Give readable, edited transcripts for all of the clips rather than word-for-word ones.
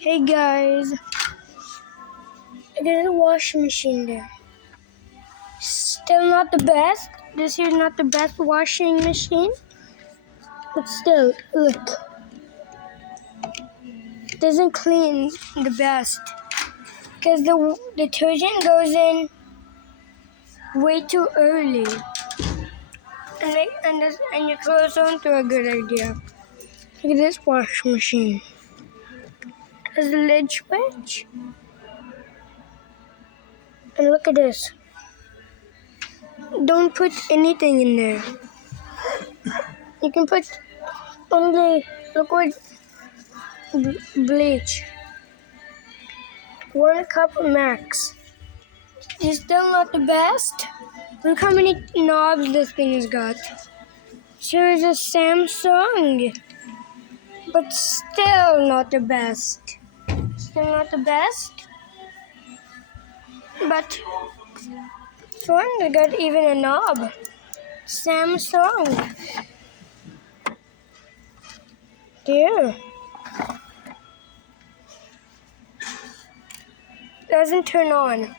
Hey guys, there's a washing machine there. Still not the best. This is not the best washing machine, but still, look. Doesn't clean the best because the detergent goes in way too early, and your clothes don't do a good idea. Look at this washing machine. There's the lid switch, and look at this. Don't put anything in there. You can put only liquid bleach. 1 cup max. It's still not the best. Look how many knobs this thing has got. Here's a Samsung, but still not the best. Still not the best. But this one, they got even a knob. Samsung. There. Doesn't turn on.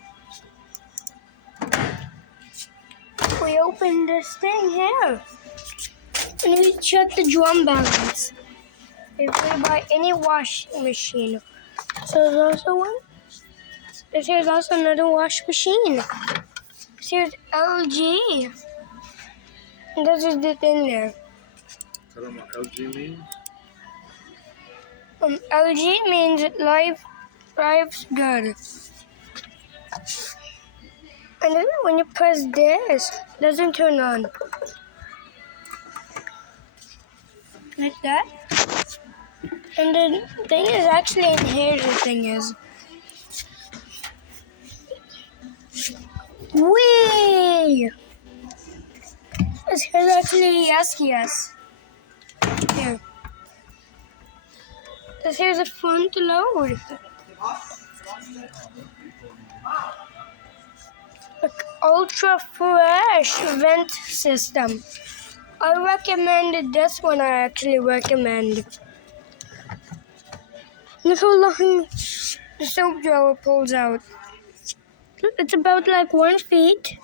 We open this thing here. And we check the drum balance. If we buy any washing machine. So there's also one. This here's also another wash machine. This here's LG. And this is the thing there. Tell them what LG means. LG means life's good. And then when you press this, it doesn't turn on. Like that. And the thing is actually in here, the thing is. Whee! This is actually yes. Here. This here's a front load. Look, ultra fresh vent system. I recommended this one. I actually recommend. Look how long the soap drawer pulls out. It's about like 1 feet.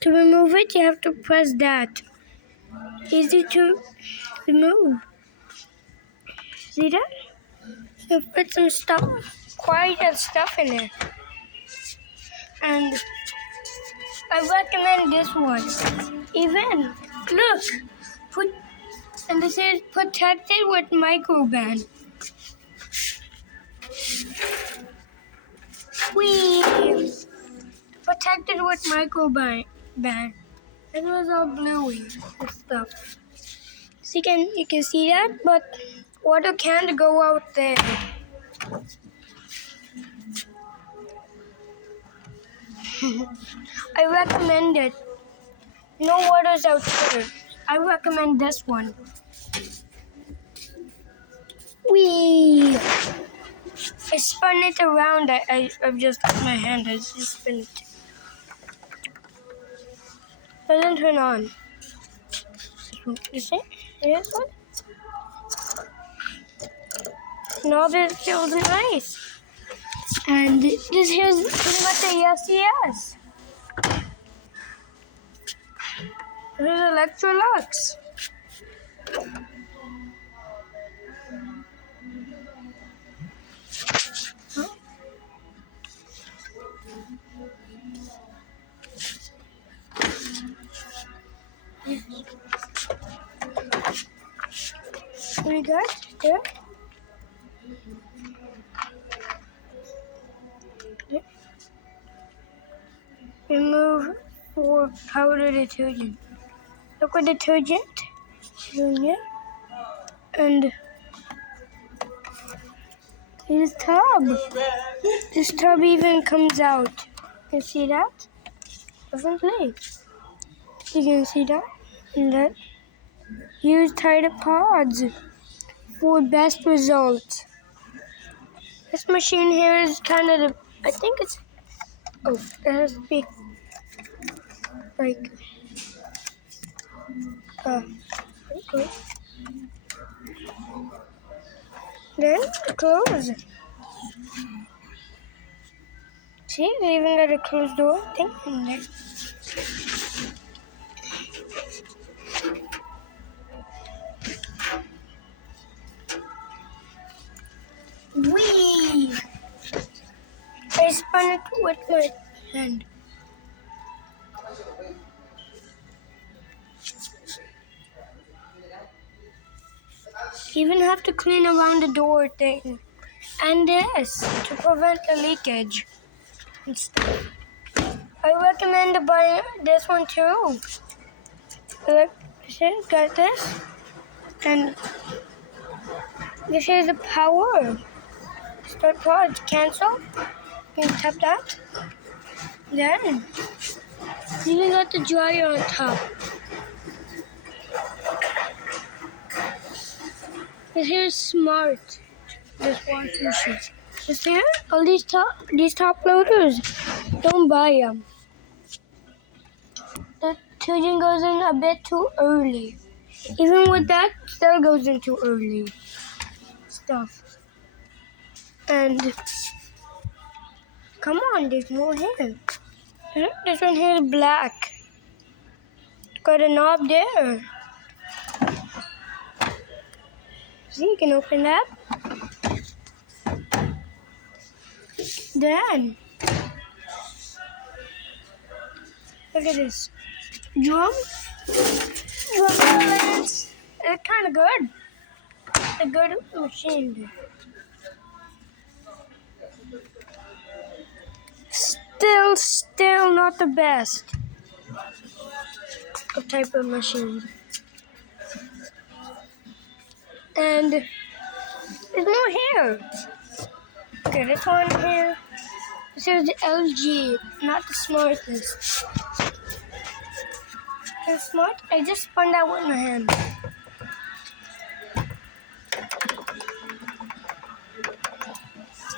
To remove it, you have to press that. Easy to remove. See that? So put some stuff, quite a stuff in there. And I recommend this one. Even, look, and this is protected with microband. Whee! Protected with microband. It was all bluey and stuff. So you can see that, but water can't go out there. I recommend it. No water's out there. I recommend this one. Whee! I spun it around. I've just put my hand. I just spin it. Doesn't turn on. You see? Here's one. And all this feels nice. And this here's what the yes. Here's Electrolux. What do you got there? Remove for powder detergent. Liquid detergent. And this tub. This tub even comes out. You see that? Doesn't play. You can see that. And that. Use tighter pods for best results. This machine here is kind of the, I think it's, it has to be like, then close. See, we even got a closed door thing in there. Whee! I spun it with my hand. You even have to clean around the door thing. And this, to prevent the leakage and stuff. I recommend buying this one too. See, got this. And this is the power. Start pause, cancel. You can tap that. Then, you even got the dryer on top. This here is smart. This washing machine. This here, all these top loaders, don't buy them. The charging goes in a bit too early. Even with that, still goes in too early. Stuff. And come on, there's more here. This one here is black. Got a knob there. See, you can open that. Then, look at this. Drum balance. It's kind of good. It's a good machine. Still not the best type of machine. And there's more here. Okay, this one here. This is the LG, not the smartest. The smart, I just spun that with my hand.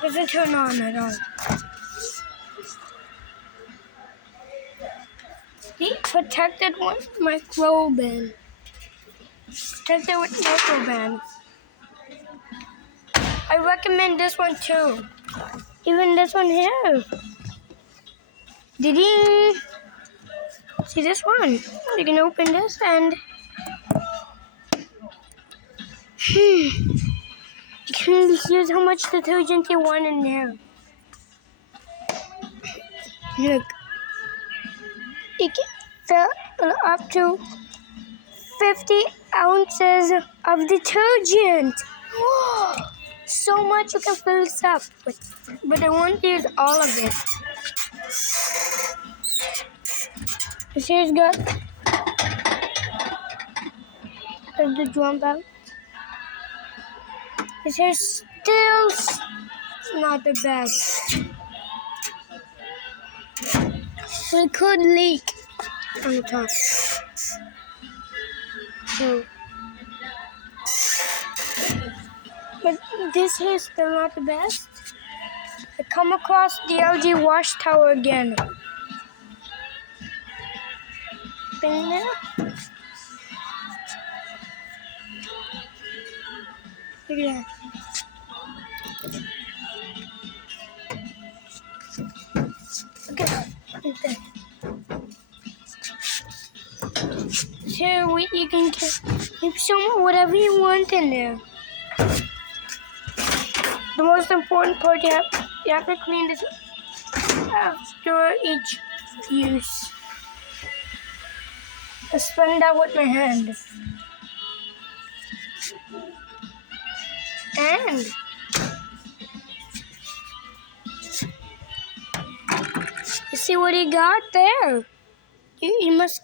Doesn't turn on at all. See, protected with microband. Protected with microband. I recommend this one too. Even this one here. Ding! See this one? You can open this and you can use how much detergent you want in there. Look. You can fill up to 50 ounces of detergent. So much you can fill this up with, but I want to use all of it. This here's got the drum belt. This here's still not the best. So it could leak on the top. So, but this here is still not the best. I come across the LG wash tower again. Been there? Look at that. Look at that. Okay. Here you can keep some whatever you want in there. The most important part, you have to clean this after each use. I spun that with my hand. And you see what he got there? You must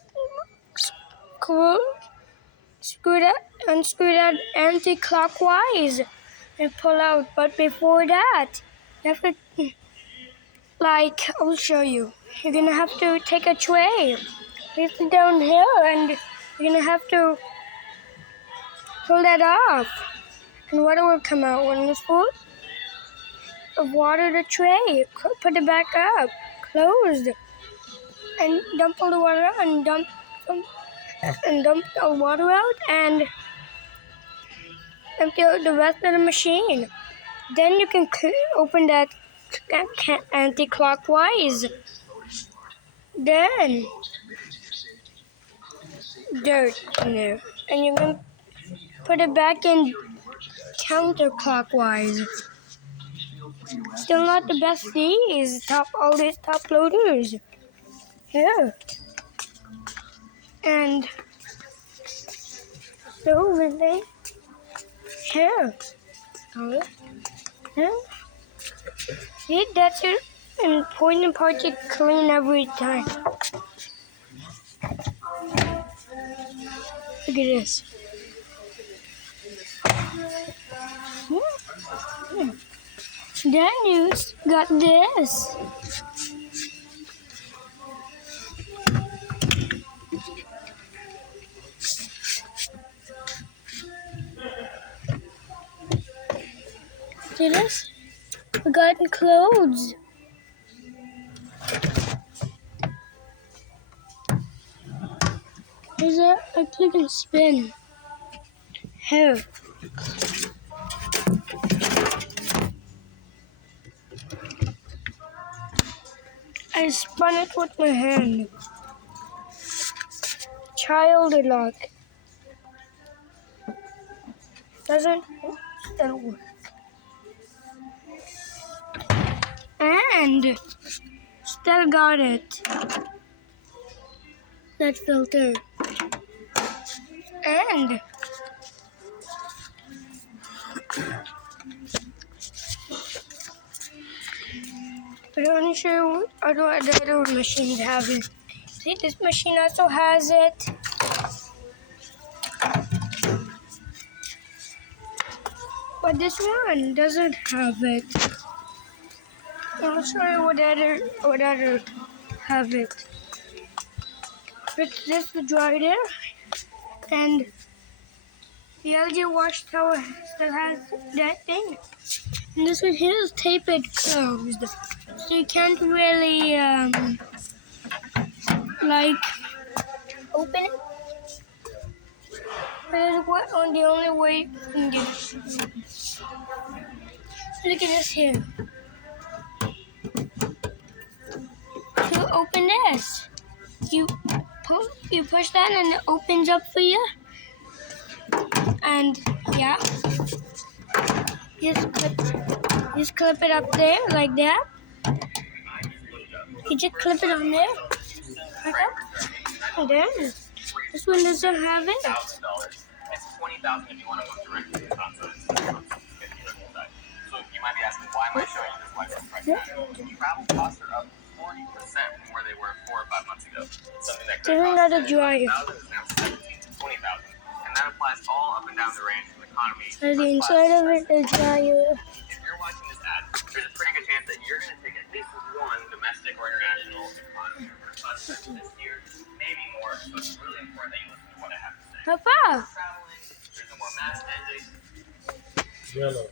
unscrew that anti-clockwise and pull out. But before that, you have to, I'll show you. You're gonna have to take a tray, place it down here, and you're gonna have to pull that off. And water will come out. When it's full of water, the tray, put it back up, closed, and dump all the water out, and dump the water out, and empty out the rest of the machine. Then you can open that anti-clockwise. Then dirt in there, and you can put it back in counterclockwise. Still not the best these all these top loaders. Here. And so over there. Here. Here. See, that's your important part to clean every time. Look at this. Then you got this. See this? We got clothes. There's a click and spin. Here. I spun it with my hand. Child lock. Doesn't still work. And still got it. That filter. And but I'm not sure what other machines have it. See, this machine also has it. But this one doesn't have it. I'm show you what other have it. But this the dryer and the LG wash tower still has that thing. And this one here is taped closed. So you can't really like open it. But it's the only way you can get it. Look at this here. To open this, you push that and it opens up for you. And yeah, just clip it up there like that. You just clip it on there. Like that. And then this one doesn't have it. It's $20,000 if you want to go directly to the console. So you might be asking, why am I showing you this micro price tag? Travel costs are up 40% from where they were 4 or 5 months ago. Something that could There's another dryer. $10,000 is now $17,000 to $20,000, and that applies all up and down the range of the economy. So the inside of it is dryer. If you're watching this ad, there's a pretty good chance that you're going to take at least one domestic or international economy class this year, maybe more. So it's really important that you listen to what I have to say. Papa, Traveling, there's no more mask mandates. Yellow.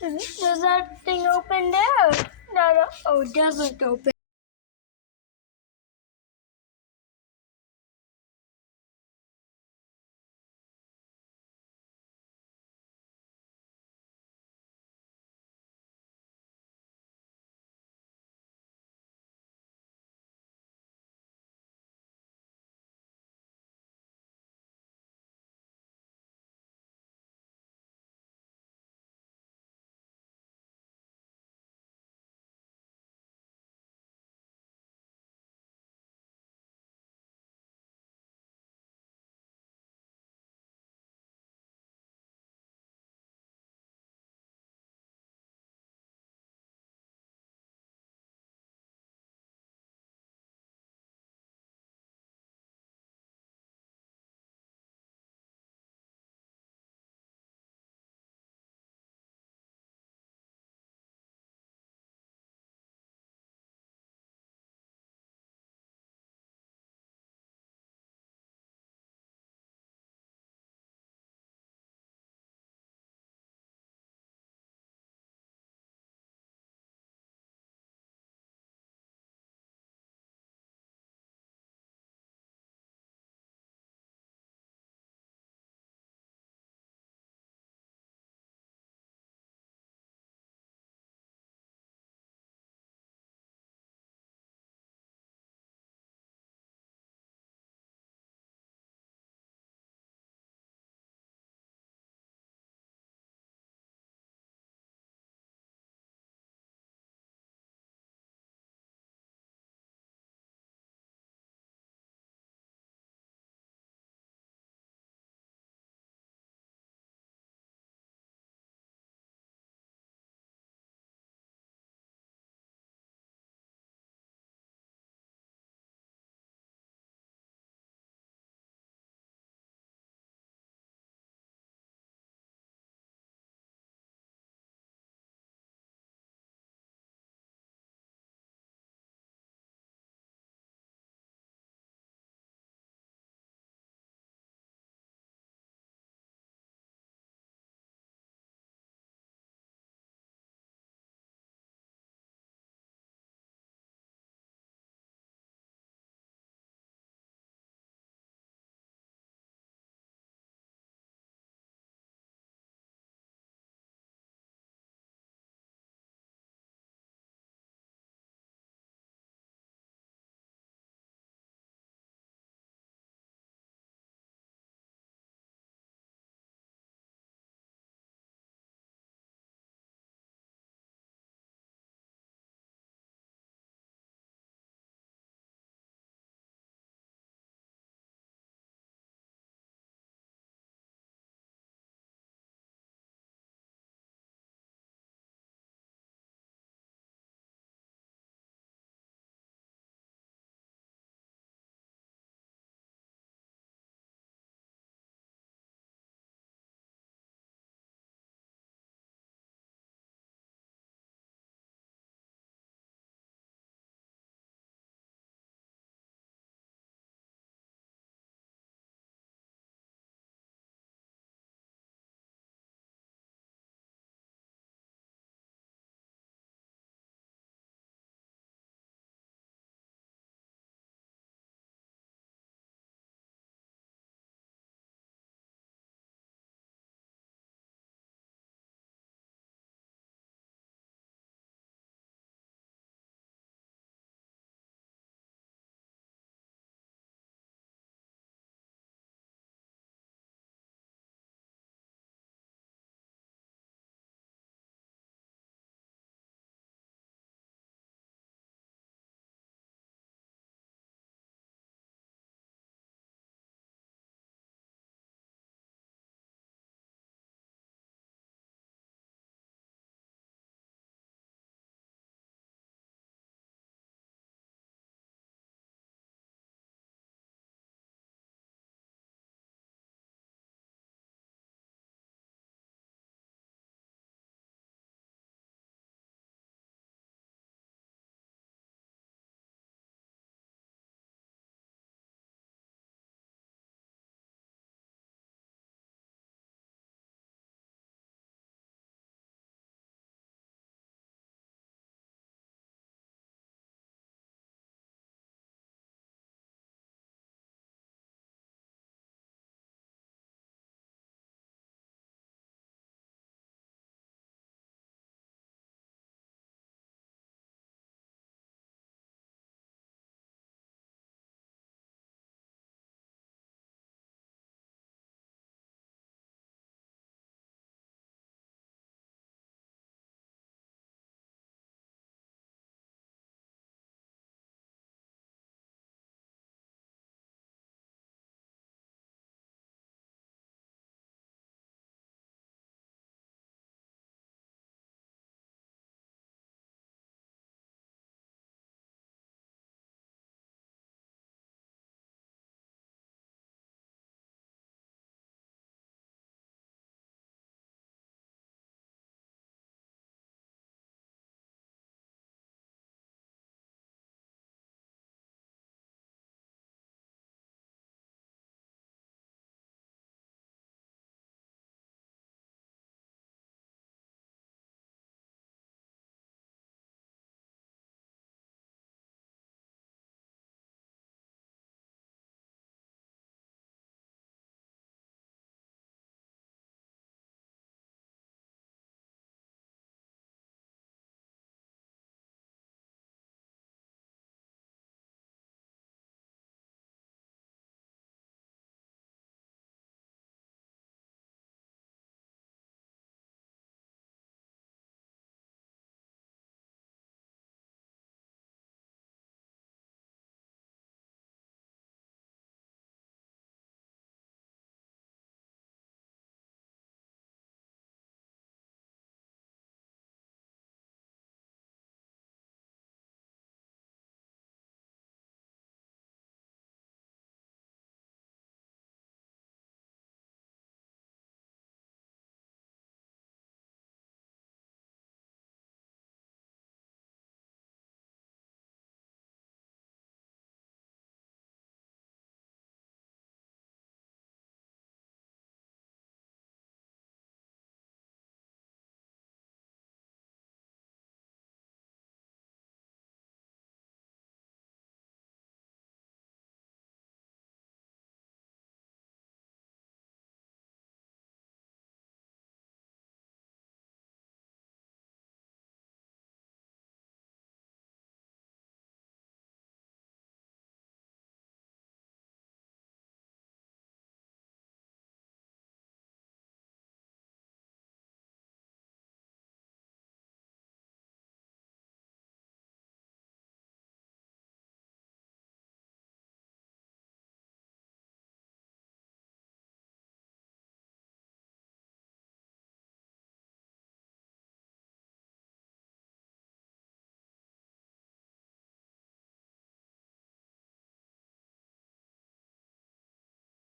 does that thing open there? No, oh, it doesn't open.